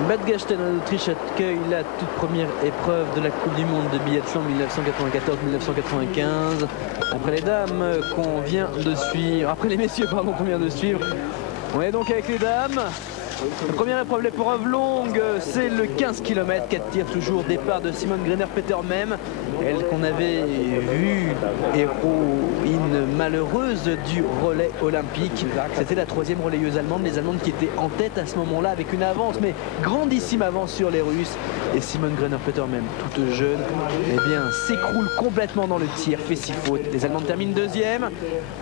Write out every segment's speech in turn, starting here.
Bad Gastein en Autriche accueille la toute première épreuve de la Coupe du Monde de biathlon 1994-1995. Après les dames qu'on vient de suivre, après les messieurs pardon qu'on vient de suivre, on est donc avec les dames. La première épreuve, l'épreuve longue, c'est le 15 km, 4 tirs toujours, départ de Simone Grener-Petermem, elle qu'on avait vue héroïne malheureuse du relais olympique. C'était la troisième relayeuse allemande, les Allemandes qui étaient en tête à ce moment-là avec une avance, mais grandissime avance sur les Russes. Et Simone Grener-Petermem, toute jeune, eh bien, s'écroule complètement dans le tir, fait 6 fautes. Les Allemandes terminent deuxième.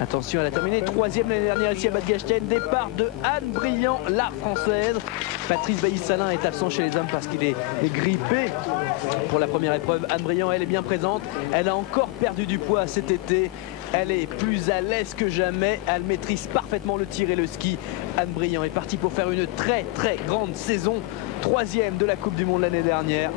Attention, elle a terminé troisième l'année dernière ici à Bad Gastein. Départ de Anne Brillant, la Française. Patrice Bailly-Salin est absent chez les hommes parce qu'il est grippé pour la première épreuve. Anne Brillant, elle est bien présente. Elle a encore perdu du poids cet été. Elle est plus à l'aise que jamais. Elle maîtrise parfaitement le tir et le ski. Anne Brillant est partie pour faire une très grande saison. Troisième de la Coupe du Monde l'année dernière.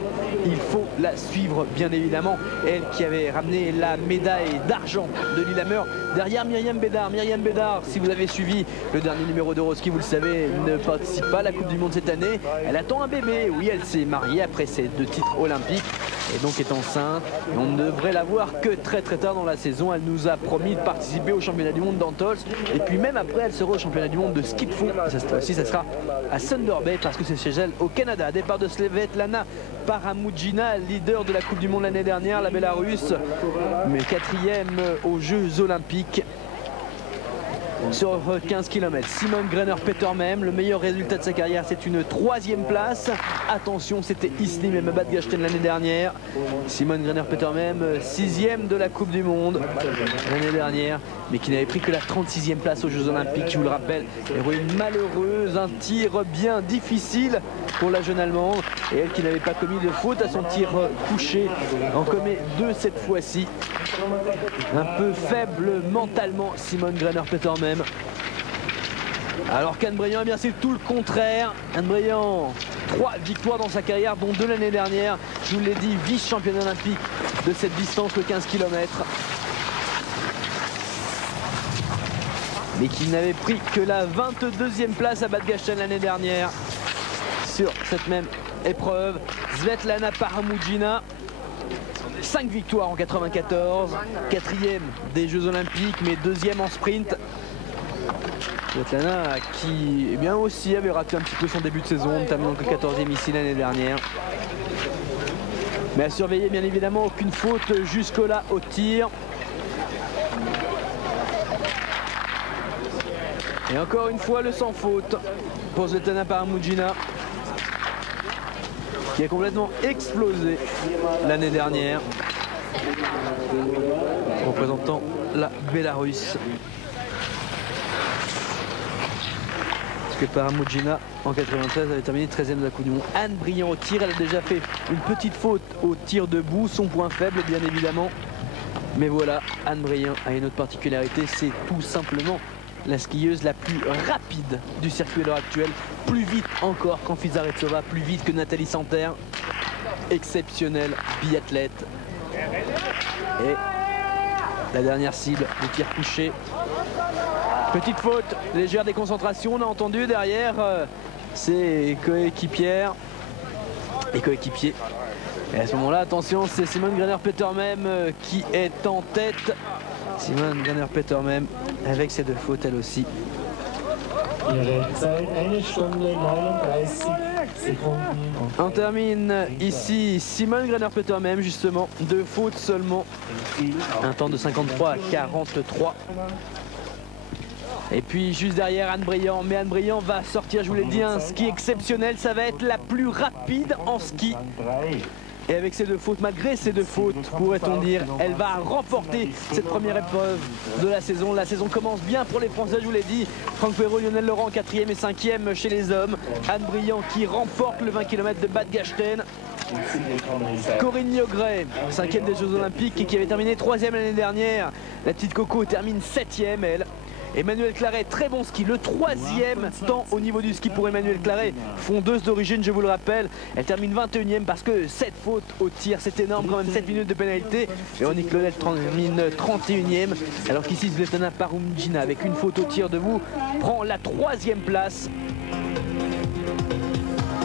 Il faut la suivre bien évidemment. Elle qui avait ramené la médaille d'argent de Lillehammer derrière Myriam Bédard. Myriam Bédard, si vous avez suivi le dernier numéro d'Euroski, vous le savez, ne participe pas à la Coupe du Monde cette année. Elle attend un bébé. Oui, elle s'est mariée après ses 2 titres olympiques et donc est enceinte. Et on ne devrait la voir que très tard dans la saison. Elle nous a promis de participer au championnat du monde d'Antols. Et puis même après, elle sera au championnat du monde de ski de fond. Ça sera à Thunder Bay parce que c'est chez elle au Canada. Départ de Svetlana Paramudjina, leader de la Coupe du Monde l'année dernière, la Bélarusse, mais 4e aux Jeux Olympiques. Sur 15 km, Simone Grener-Petermem, le meilleur résultat de sa carrière, c'est une 3e place. Attention, c'était Isli même à Bad Gastein l'année dernière. Simone Grener-Petermem, 6e de la Coupe du Monde l'année dernière, mais qui n'avait pris que la 36e place aux Jeux Olympiques. Je vous le rappelle, héroïne malheureuse, un tir bien difficile pour la jeune Allemande. Et elle qui n'avait pas commis de faute à son tir couché, en commet 2 cette fois-ci. Un peu faible mentalement, Simone Grener-Petermem. Alors qu'Anne Brillant, eh bien c'est tout le contraire. Anne Brillant, 3 victoires dans sa carrière, dont 2 l'année dernière. Je vous l'ai dit, vice-championne olympique de cette distance, le 15 km. Mais qui n'avait pris que la 22e place à Bad Gastein l'année dernière. Sur cette même épreuve, Svetlana Paramudjina. 5 victoires en 94, 4e des Jeux Olympiques, mais 2e en sprint. Svetlana qui eh bien, aussi avait raté un petit peu son début de saison, notamment que 14e ici l'année dernière. Mais à surveiller bien évidemment, aucune faute jusque-là au tir. Et encore une fois le sans faute pour Svetlana Paramudjina, qui a complètement explosé l'année dernière, représentant la Bélarusse. Parce que Paramudjina, en 93, avait terminé 13e de la Coupe du Monde. Anne Brillant au tir, elle a déjà fait une petite faute au tir debout, son point faible bien évidemment. Mais voilà, Anne Brillant a une autre particularité, c'est tout simplement la skieuse la plus rapide du circuit à l'heure actuelle, plus vite encore qu'Anfisa Zaretsova, plus vite que Nathalie Santerre. Exceptionnelle biathlète. Et la dernière cible du tir couché. Petite faute, légère déconcentration, on a entendu derrière ses coéquipières et coéquipiers. Et à ce moment-là, attention, c'est Simone Grener-Petermem qui est en tête. Simone Grener-Petermem avec ses 2 fautes elle aussi. On termine ici Simone Grener-Petermem justement, 2 fautes seulement. Un temps de 53 à 43. Et puis juste derrière Anne Brillant, mais Anne Brillant va sortir, je vous l'ai dit, un ski exceptionnel, ça va être la plus rapide en ski. Et avec ces 2 fautes, malgré ces 2 fautes, pourrait-on dire, elle va remporter cette première épreuve de la saison. La saison commence bien pour les Français, je vous l'ai dit. Franck Perrault, Lionel Laurent, 4e et 5e chez les hommes. Anne Brillant qui remporte le 20 km de Bad Gastein. Corinne Niogret, 5e des Jeux Olympiques et qui avait terminé 3e l'année dernière. La petite Coco termine 7e, elle. Emmanuel Claret, très bon ski, le 3e temps au niveau du ski pour Emmanuel Claret, fondeuse d'origine je vous le rappelle. Elle termine 21e parce que 7 fautes au tir, c'est énorme quand même, 7 minutes de pénalité. Véronique Lodel termine 31e, alors qu'ici Svetlana Paramudjina avec une faute au tir debout prend la 3e place.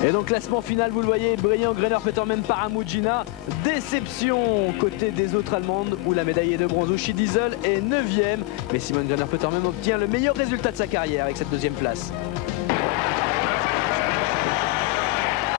Et donc classement final, vous le voyez, brillant Greiner Petermann, Paramoudzina. Déception côté des autres Allemandes où la médaille est de bronze. Uschi Diesel est 9e, mais Simone Greiner Petermann obtient le meilleur résultat de sa carrière avec cette 2e place.